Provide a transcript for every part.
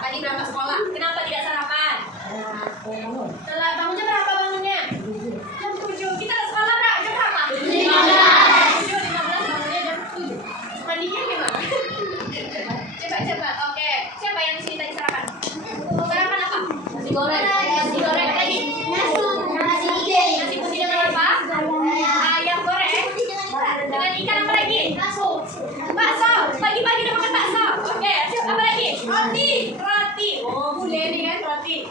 Tadi berangkat sekolah. Kenapa tidak sarapan? Telat. Bangunnya berapa bangunnya? Jam 7. Kita ke sekolah jam berapa? 7.15 bangunnya jam 7. Mandinya gimana? Cepat. Oke. Siapa yang di sini tadi sarapan? Sarapan apa? Nasi goreng. Nasi goreng tadi. Nasi putih dengan apa? Ayam goreng. Dengan ikan apa lagi? Bakso. Pagi-pagi udah makan bakso. Oke. Apa lagi? Roti. Oh, boleh nih kan roti.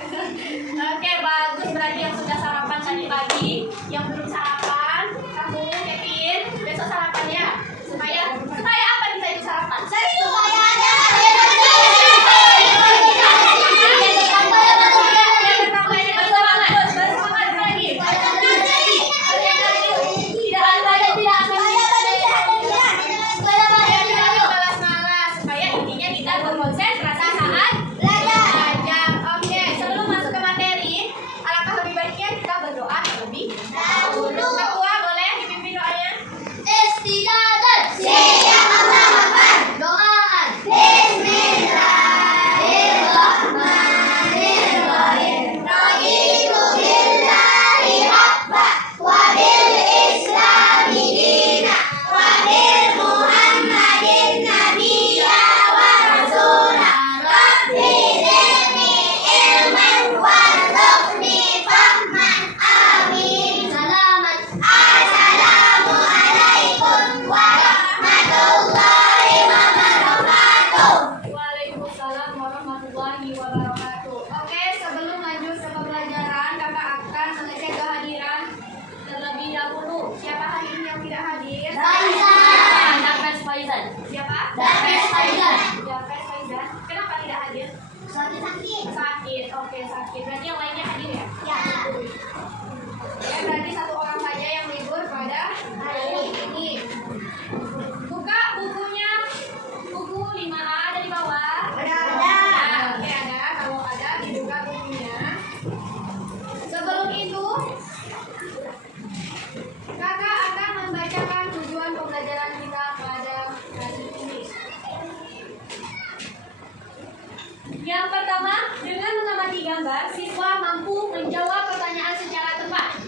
Oke, bagus. Berarti yang sudah sarapan tadi pagi, yang belum sarapan, kamu Kevin, besok sarapan ya. Supaya apa kita itu sarapan? Supaya ada sakit. Oke, sakit. Berarti yang lainnya hadir ya? Ya. Ya, berarti satu orang saja yang libur pada hari ini. Buka bukunya. Buku 5A ada di bawah? Ada. Oke, ada. Kalau ada, dibuka bukunya. Sebelum itu, kakak akan membacakan tujuan pembelajaran kita pada hari ini. Yang pertama, dengan mengamati gambar, siswa mampu menjawab pertanyaan secara tepat.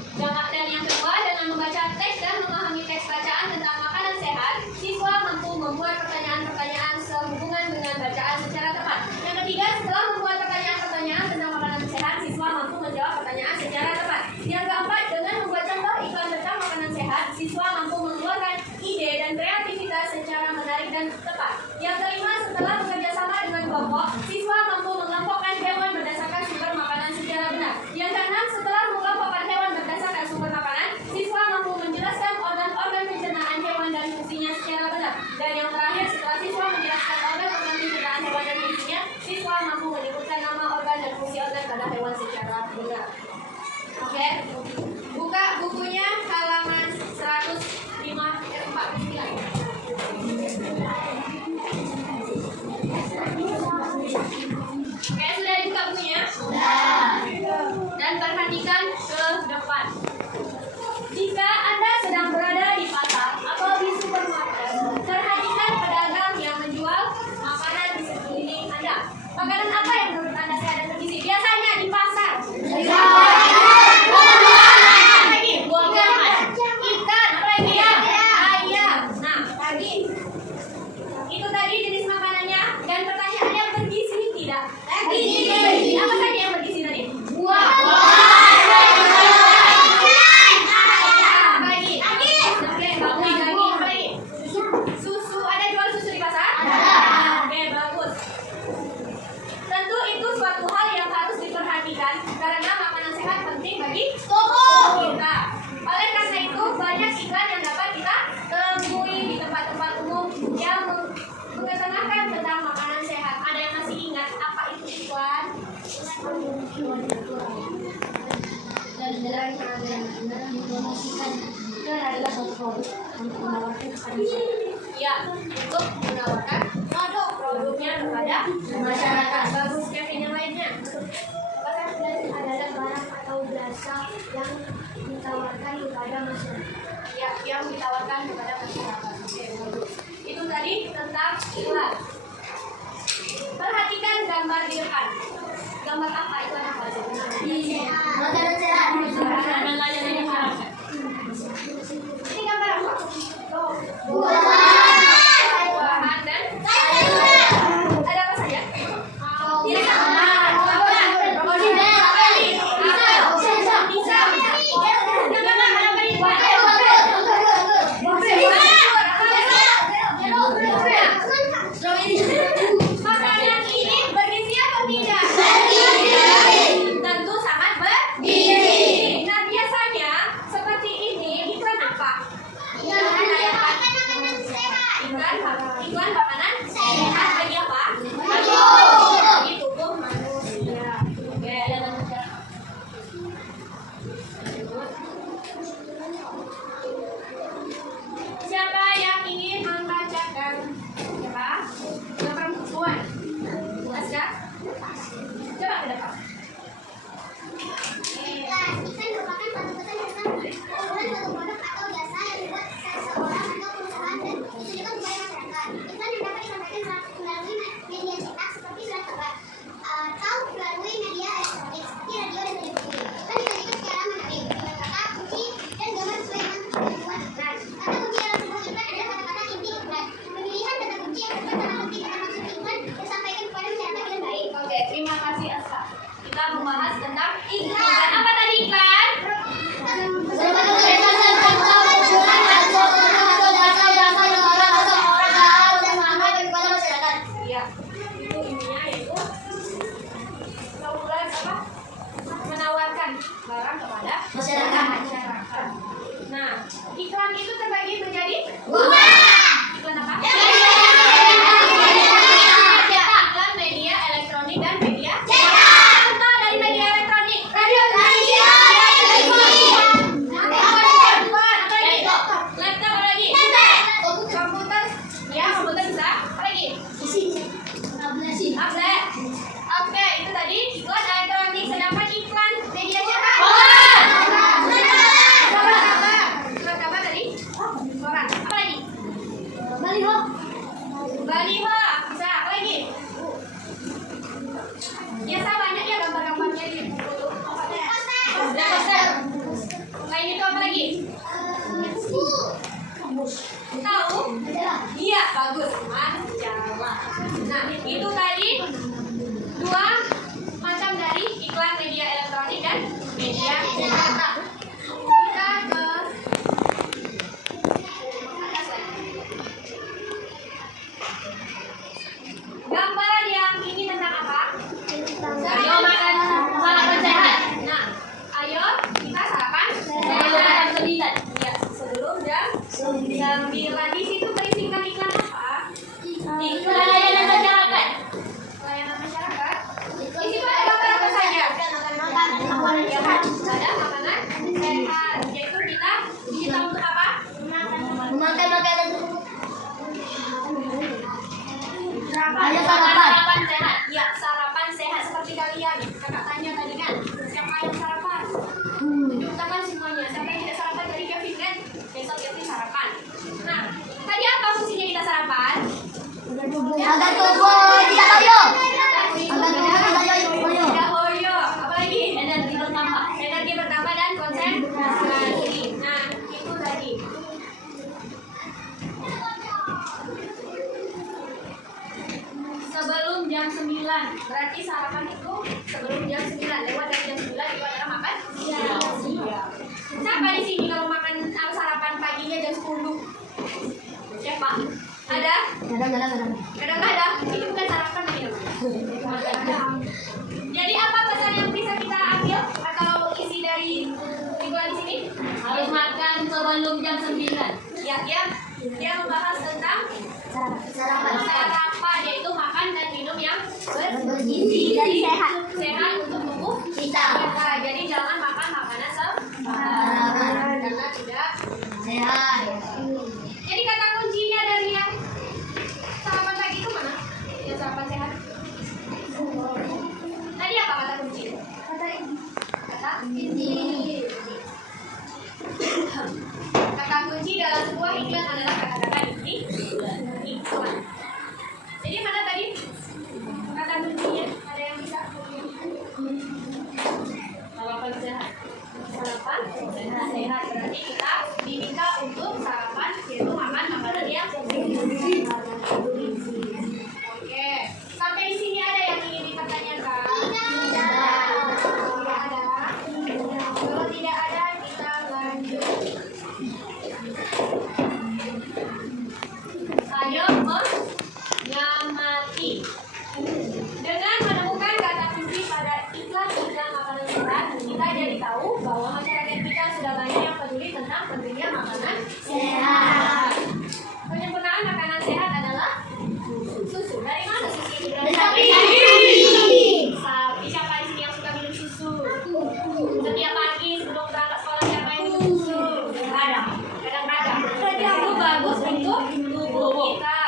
Dan yang kedua, dengan membaca teks dan memahami teks bacaan tentang makanan sehat, siswa mampu membuat pertanyaan-pertanyaan sehubungan dengan bacaan secara tepat. Yang ketiga, setelah membuat pertanyaan-pertanyaan tentang makanan sehat, siswa mampu menjawab pertanyaan secara tepat. Yang keempat, dengan membuat contoh iklan tentang makanan sehat, siswa mampu mengeluarkan ide dan kreativitas secara menarik dan tepat. Yang kelima, setelah bekerja sama dengan kelompok, siswa mampu mengelompokkan hewan berdasarkan sumber makanan secara benar. Yang keenam, setelah mengelompokkan hewan berdasarkan sumber makanan, siswa mampu menjelaskan organ-organ pencernaan hewan dan fungsinya secara benar. Dan yang terakhir, setelah siswa menjelaskan organ-organ pencernaan hewan dan fungsinya, siswa mampu menyebutkan nama organ dan fungsi organ pada hewan secara benar. Oke, buka bukunya halaman 149. Oke, sudah dibuka bukunya? Sudah. Dan perhatikan ke depan. Jika Anda sedang berada di pasar atau di supermarket, perhatikan pedagang yang menjual makanan di sekeliling Anda. Makanan apa yang menurut Anda sehat dan bergizi? Biasanya di pasar. Buah-buahan. Ikan, apa lagi ya? Ayam. Nah, tadi itu tadi jenis makanannya. Dan pertanyaannya bergizi tidak? Bergizi. Apa saja yang bergizi tadi? Buah. Susu. Ada jual susu di pasar? Ada. Oke, bagus. Tentu itu suatu hal yang harus diperhatikan karena makanan sehat penting bagi tubuh kita. Oleh karena itu, banyak iklan yang dapat kita temui di tempat-tempat umum yang mengetengahkan tentang makanan sehat. Ada yang masih ingat apa itu iklan? Dan dalam yang dipromosikan itu adalah satu produk untuk menawarkan makanan sehat. Ya, untuk menawarkan produknya kepada masyarakat. Bagus, Kevin, yang lainnya. Adalah barang atau jasa yang ditawarkan kepada masyarakat. Ya, yang ditawarkan kepada masyarakat. Oke, bagus. Itu tadi tentang iklan. Perhatikan gambar di depan. Gambar apa itu apa? Makanan sehat. Ini gambar apa? Buah. Buahan dan ada apa saja? Makanan ini bergizi atau tidak? Tentu sangat bergizi. Nah, biasanya seperti ini iklan apa? Iklan makanan sehat bagi apa? Bagi tubuh manusia. Oke, siapa yang ingin membacakan? Siapa? Yang perempuan. Asya? Coba ke depan. Ikan merupakan pembuatan produk atau jasa yang dibuat seseorang atau perusahaan dan ditujukan kepada masyarakat. Iklan yang dapat disampaikan melalui media cetak seperti surat kabar atau melalui media elektronik seperti radio dan televisi. Iklan disajikan secara menarik dengan kata kunci dan gambar sesuai dengan tujuan iklan. Kata kunci dalam sebuah iklan adalah kata-kata inti iklan. Pemilihan kata kunci yang sesuai dengan maksud iklan disampaikan kepada masyarakat dengan baik. Oke, terima kasih Asa. Kita membahas tentang iklan. Apa tadi iklan? Iya. Itu intinya yaitu melakukan apa? Menawarkan barang kepada masyarakat. Nah, iklan itu terbagi menjadi iklan apa? Iklan media elektronik dan media contoh dari media elektronik. Radio, laptop, apa lagi? Komputer. Ya, komputer bisa. Apa lagi? Tablet. Oke, itu tadi iklan elektronik. Sedangkan iklan media cetak. Surat kabar tadi? Koran. Apa lagi? Baliho. Bisa. Apa lagi? Biasa banyak ya gambar-gambarnya di buku. Poster. Selain itu apa lagi? Tahu? Iya, bagus. Majalah. Nah, itu tadi dua macam dari iklan media elektronik dan media cetak. Kita ke atas lagi. Gambar yang ini tentang apa? Ayo makan sarapan sehat. Nah, ayo kita sarapan sehat. Ya, sebelum jam 9. Di situ berisikan iklan apa? Iklan layanan masyarakat. Layanan masyarakat. Di situ ada gambar apa saja? Makanan sehat. Ada makanan sehat. Yaitu kita untuk apa? Memakai makanan Ada sarapan sehat. Ya, sarapan sehat seperti kalian. Kakak tanya tadi kan, siapa yang sarapan? Tunjuk tangan semuanya. Siapa yang tidak sarapan dari Kevin kan? Besok Kevin sarapan. Nah, tadi apa fungsinya kita sarapan? agar tubuh tidak loyo. Tidak loyo. Apa lagi? Energi bertambah dan konsentrasi. Nah, itu tadi. Sebelum jam 9. Berarti sarapan itu sebelum jam 9. Lewat dari jam 9 itu adalah makan siang. Siapa di sini kalau makan sarapan paginya jam 10? Siapa? Ada? Kadang-kadang itu bukan sarapan ini. Jadi apa pesan yang bisa kita ambil atau isi dari iklan di sini? Harus makan sebelum jam 9. Ya, dia membahas tentang sarapan, yaitu makan dan minum yang bergizi dan sehat untuk tubuh kita. Jadi jangan makan makanan sembarangan karena tidak Sehat. Jadi kata kuncinya dari yang sarapan pagi itu mana? Yang sarapan sehat. Tadi apa kata kunci? Kata kunci dalam sebuah iklan adalah kata-kata iklan. Jadi mana tadi kata kuncinya? tahu bahwa masyarakat kita sudah banyak yang peduli tentang pentingnya makanan sehat. Penyempurnaan makanan sehat adalah susu. Dari mana susu itu berasal? Sapi. Sapi. Siapa di sini yang suka minum susu? Setiap pagi sebelum berangkat sekolah siapa yang minum susu? Kadang-kadang. Itu bagus untuk tubuh kita.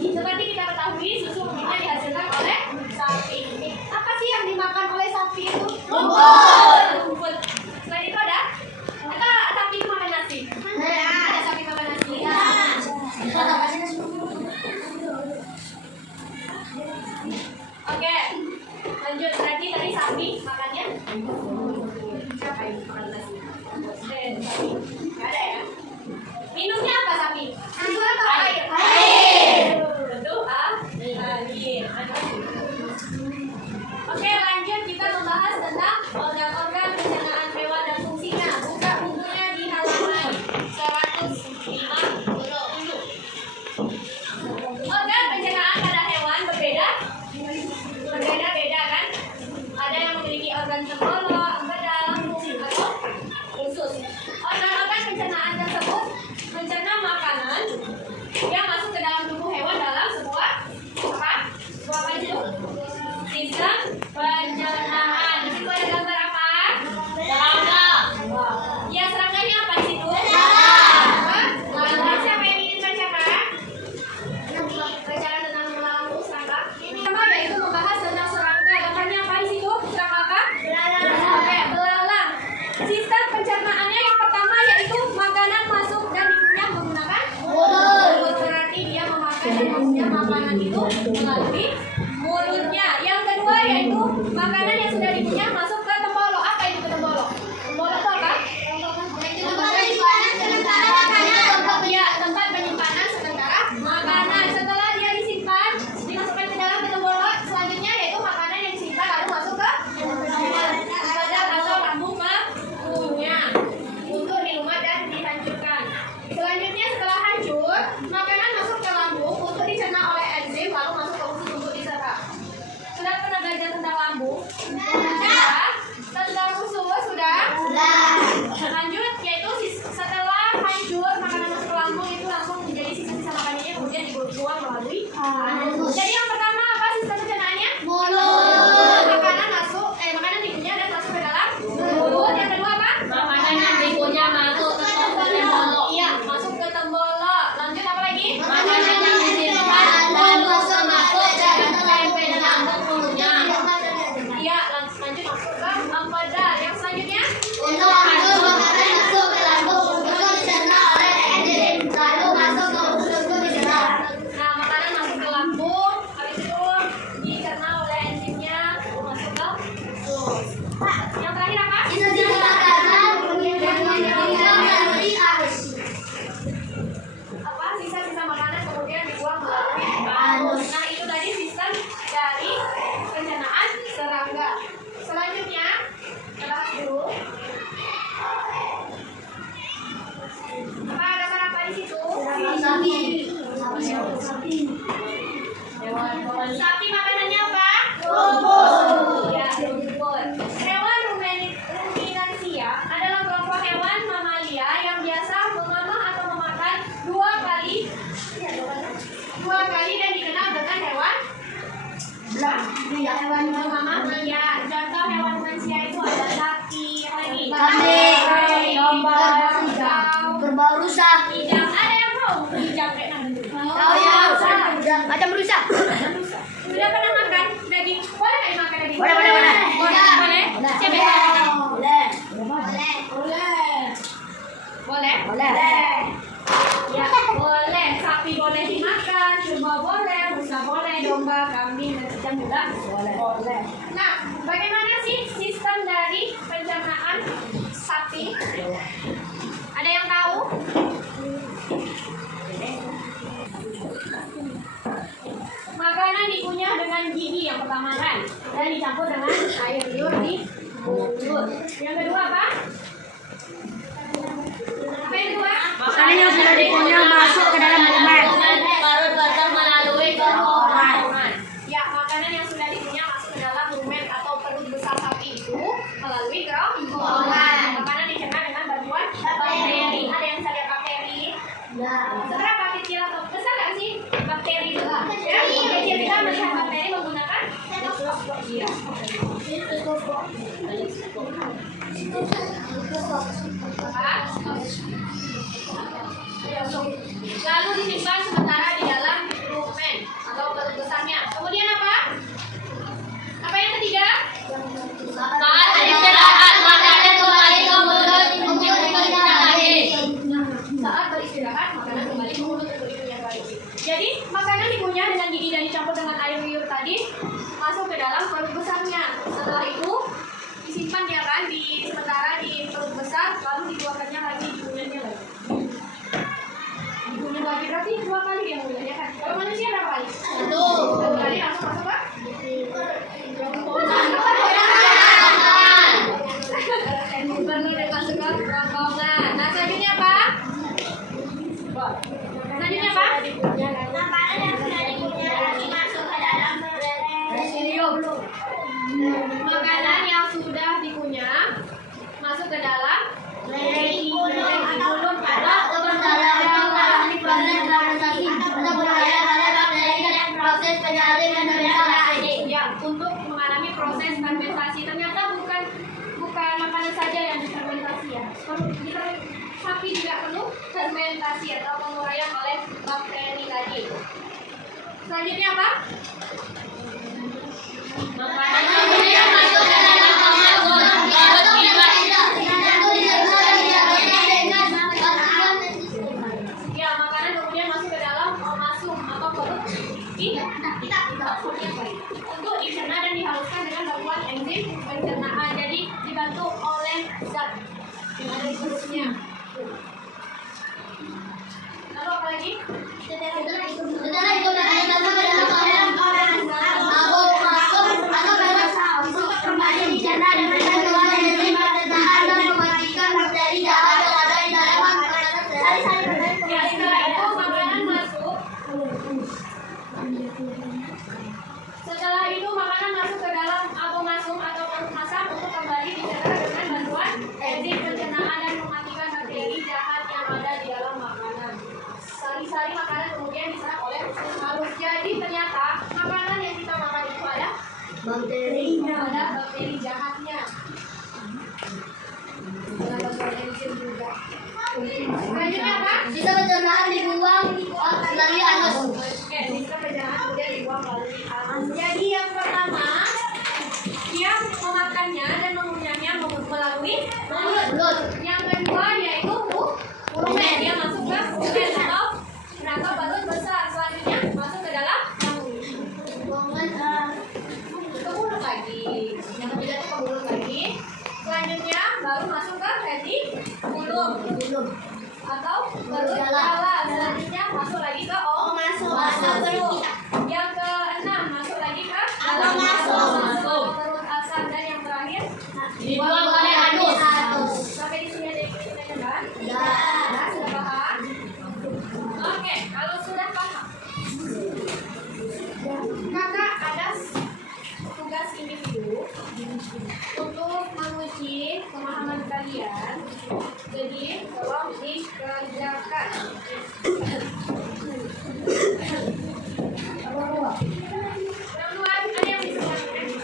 Seperti kita ketahui, susu umumnya dihasilkan oleh sapi. Apa sih yang dimakan oleh sapi itu? Rumput. Selain itu ada? Atau sapi itu makan nasi? Ada sapi makan nasi. Oke, lanjut. Berarti tadi sapi makannya? Siapa yang makan nasi? Sapi. Gak ada ya? Minumnya apa sapi? Susu atau air? Tentu air. Oke, lanjut kita membahas tentang organ-organ pencernaan hewan dan fungsinya. Buka bukunya di halaman 150. Organ pencernaan pada hewan berbeda-beda kan? Ada yang memiliki organ tenggorok, empedak, atau usus. Organ-organ pencernaan tersebut mencerna makanan yang masuk ke dalam tubuh hewan dalam sebuah apa itu? Sistem pencernaan. Di situ ada gambar apa? Serangga. Ya, serangganya apa di situ? Siapa yang ingin bacakan? Bacakan tentang lambung serangga. Pertama yaitu membahas tentang serangga. Gambarnya apa di situ? Serangga apa? Oke, belalang. Sistem pencernaannya yang pertama yaitu makanan masuk dan dikunyah menggunakan mulut. Berarti dia memakan dan mengunyah makanan itu melalui mulutnya. Yang kedua yaitu makanan yang sudah dikunyah masuk ke tembolok. Apa itu tembolok? Tembolok itu apa? Ya, tempat penyimpanan sementara makanan. Setelah dia disimpan, dimasukkan ke dalam tembolok, selanjutnya yaitu makanan yang disimpan lalu masuk ke badan atau lambung manusia untuk dilumat dan dihancurkan. Selanjutnya setelah hancur, makanan masuk ke lambung untuk dicerna oleh enzim lalu masuk ke usus untuk diserap. Sudah pernah belajar tentang lambung? Sudah. Tentang usus sudah? Lanjut yaitu setelah hancur makanan masuk ke lambung itu langsung menjadi sisa-sisa makanannya kemudian dibuang melalui anus. Jadi yang pertama apa sistem pencernaannya? Mulut. Makanan dikunyah dan masuk ke dalam mulut. Yang kedua apa? Makanan yang dikunyah masuk ke tembolok. Iya, masuk ke tembolok. Lanjut apa lagi? Makanan yang disimpan dan masuk ke tempe dalam mulutnya. Iya, lanjut masuk ke empedak. Yang selanjutnya? Untuk hancur makanan masuk ke lambung untuk dicerna oleh enzim lalu masuk ke usus untuk diserap. Nah, makanan masuk ke lambung, habis itu dicerna oleh enzimnya, masuk ke usus. Yang terakhir apa? Sisa-sisa makanan yang dibuang melalui arus. Apa? Sisa-sisa makanan kemudian dibuang melalui anus. Nah, itu tadi sistem dari pencernaan serangga. Selanjutnya, kita bahas dulu. Apa ada apa di situ? Sapi makanannya apa? Rumput. Ya, rumput. Hewan ruminansia adalah kelompok hewan mamalia yang biasa mengamah atau memakan dua kali dan dikenal dengan hewan mamalia. Contoh hewan ruminansia itu ada sapi, apa lagi? Kambing, domba, kerbau, rusa. Kijang. Ada yang tahu kijang kayak mana? Macam rusa. Sudah pernah makan daging? Boleh nggak dimakan daging? Boleh. Boleh. Siapa yang mau makan? Boleh. Ya, boleh. Sapi boleh dimakan, kerbau boleh, rusa boleh, domba, kambing, dan kijang juga boleh. Nah, bagaimana sih sistem dari pencernaan sapi? Ada yang tahu? Makanan dikunyah dengan gigi yang pertama kan, dan dicampur dengan air liur di mulut. Yang kedua apa? Apa yang kedua? Makanan yang sudah dikunyah masuk ke dalam rumen. Baru melalui kerongkongan. Ya, makanan yang sudah dikunyah masuk ke dalam rumen atau perut besar sapi itu melalui kerongkongan. disimpan sementara di dalam dokumen atau perut besarnya. Kemudian apa? Apa yang ketiga? Saat beristirahat, makanan kembali ke mulut untuk dikunyah lagi. Saat beristirahat, makanan kembali ke mulut untuk dikunyah lagi. Jadi, makanan dikunyah dengan gigi dan dicampur dengan air liur tadi masuk ke dalam perut besarnya. Setelah itu disimpan ya kan sementara di perut besar, lalu dikeluarkannya lagi, dikunyahnya lagi. Dikunyah lagi berarti 2 kali yang mulanya kan. Kalau manusia berapa kali? 1 kali langsung masuk ke perlu dan masuk ke kerongkongan. Nah, selanjutnya apa? Selanjutnya apa? Makanan yang sudah dikunyah lagi masuk ke dalam Makanan yang sudah dikunyah masuk ke dalam mulut atau mengalami proses fermentasi atau berkaitan dengan bakteri dan proses penyaring dan fermentasi. ya untuk mengalami proses fermentasi. Ternyata bukan makanan saja yang difermentasi ya. Sapi juga perlu fermentasi atau penguraian oleh bakteri tadi. Selanjutnya apa? Makanan kemudian masuk ke dalam kemasan garut bebas. Ya, makanan kemudian masuk ke dalam omasum atau perut untuk dicerna dan dihaluskan dengan bantuan enzim pencernaan. Jadi dibantu oleh zat yang ada di perutnya. Lalu apa lagi? Setelah itu masuk ke dalam untuk kembali dicerna dengan bantuan enzim pencernaan dan mematikan bakteri jahat yang ada di dalam makanan tersebut. Ya, setelah itu makanan masuk. Setelah itu makanan masuk ke dalam abomasum atau perut masak untuk kembali dicerna dengan bantuan enzim pencernaan dan mematikan bakteri jahat yang ada di dalam makanan. Sari-sari makanan kemudian diserap oleh usus halus. Jadi ternyata makanan yang kita makan itu ada bakteri jahatnya. Ada bantuan enzim juga. Selanjutnya apa? Sisa pencernaan dibuang melalui anus. Oke, sisa pencernaan kemudian dibuang melalui anus. Jadi yang pertama dia memakannya dan mengunyahnya melalui mulut. Yang kedua yaitu rumen, dia masuk ke rumen atau rangka perut besar. Selanjutnya masuk ke dalam ke mulut lagi. Yang ketiga itu ke mulut lagi. Selanjutnya baru masuk ke retikulum atau perut dalam. Selanjutnya masuk lagi ke omasum. Yang keenam masuk lagi ke omasum, perut asam, dan yang terakhir Dibuang oleh anus. sampai di sini ada yang bertanya kan? Ya. Nah, sudah paham? Oke, kalau sudah paham, maka ada tugas individu untuk menguji pemahaman kalian. Jadi, tolong dikerjakan. Perempuan, ada yang bisa melakukan?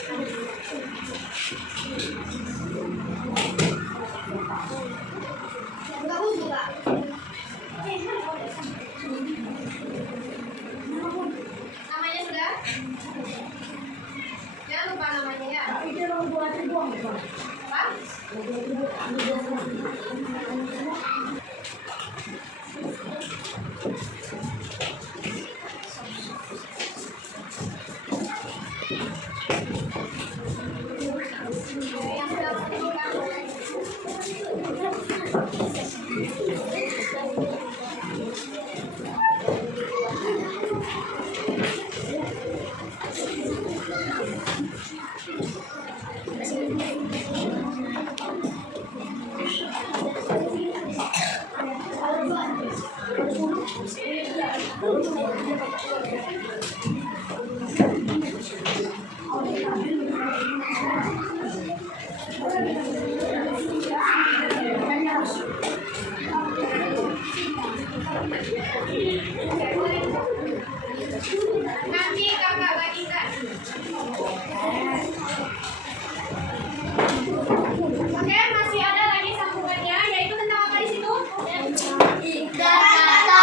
Namanya sudah? Jangan lupa namanya ya. Apa? Yang sudah menentukan. Nanti kakak bagikan. Oke, masih ada lagi sambungannya, yaitu tentang apa di situ? Dan kata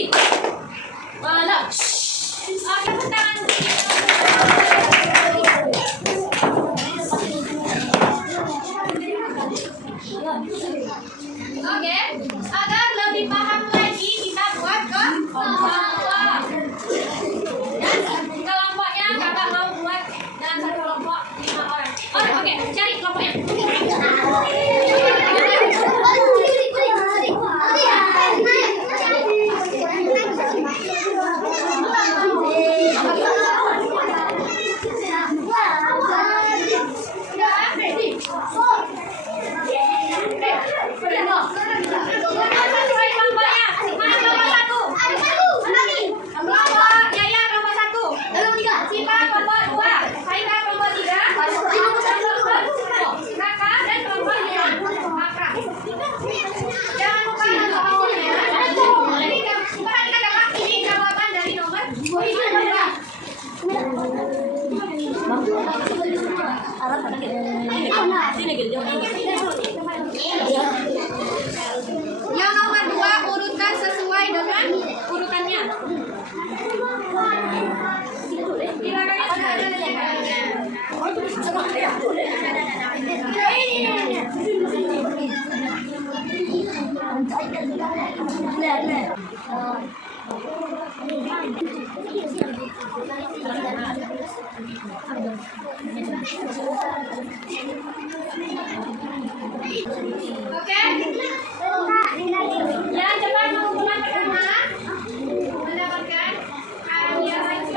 Lagi. Malah. Oke, tangan. Oke, agar lebih paham lagi kita buat kelompok. Dan kelompoknya kakak mau buat dalam satu kelompok 5 orang. Oke, cari kelompoknya. Yang nomor 2 urutkan sesuai dengan urutannya. Silakan sudah ada Oke. Yang cepat mengumpulkan pertama mendapatkan hadiah lagi.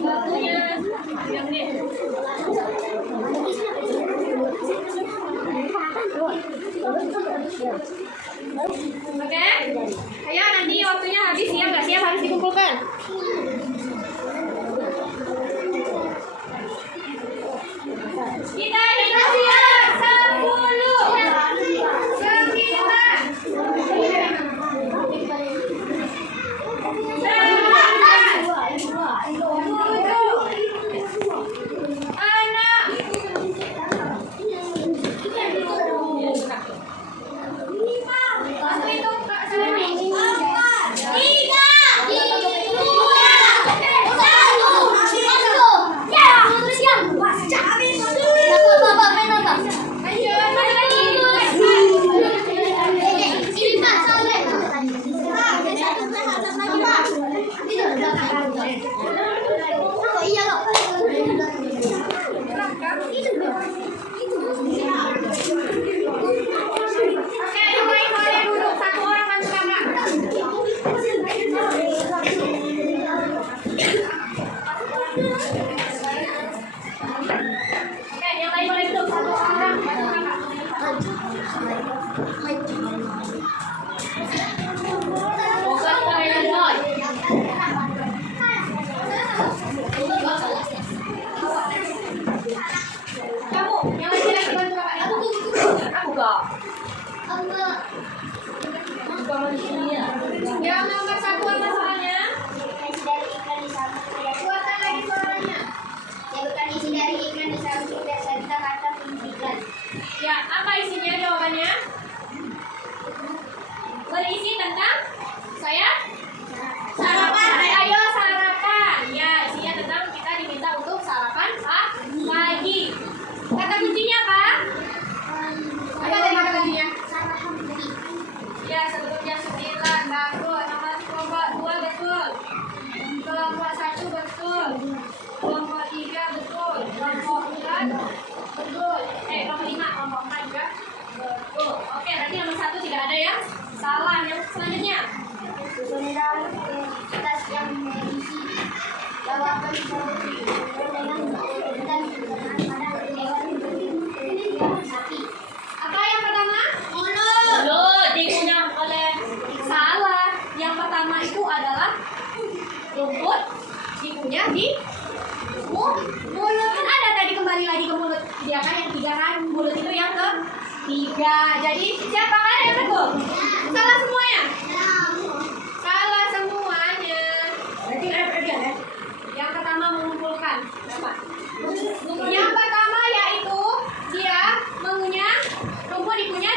Waktunya 3 menit. Oke. Ayo nanti waktunya habis, siap nggak siap harus dikumpulkan. Kita hitung ya 10, 3. Jadi siapa kan yang betul? Salah semuanya. Salah semuanya. Berarti ada perbedaan ya? Yang pertama mengumpulkan. Berapa? Yang pertama yaitu dia mengunyah rumput dikunyah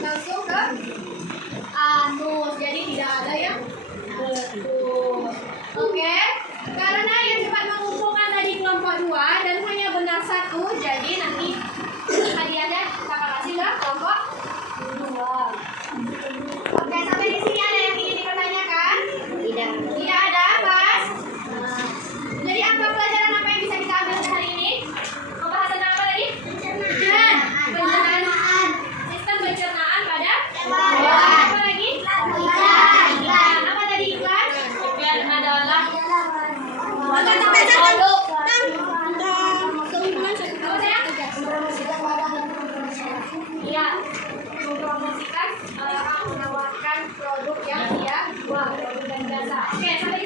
langsung ke anus. Jadi tidak ada yang betul. Oke. Karena yang cepat mengumpulkan tadi kelompok 2 dan hanya benar 1, jadi nanti hadiahnya kita kasih ke kelompok 2. Oke, sampai di sini ada yang ingin dipertanyakan? Tidak. Tidak ada, Mas. Jadi apa pelajaran apa yang bisa kita ambil hari ini? Pembahasan apa tadi? Pencernaan. Sistem pencernaan pada hewan. Apa lagi? Iklan. Apa tadi iklan? Iklan adalah Produk. Iya, mempromosikan menawarkan produk yang dia buat, produk dan jasa. Oke, sampai di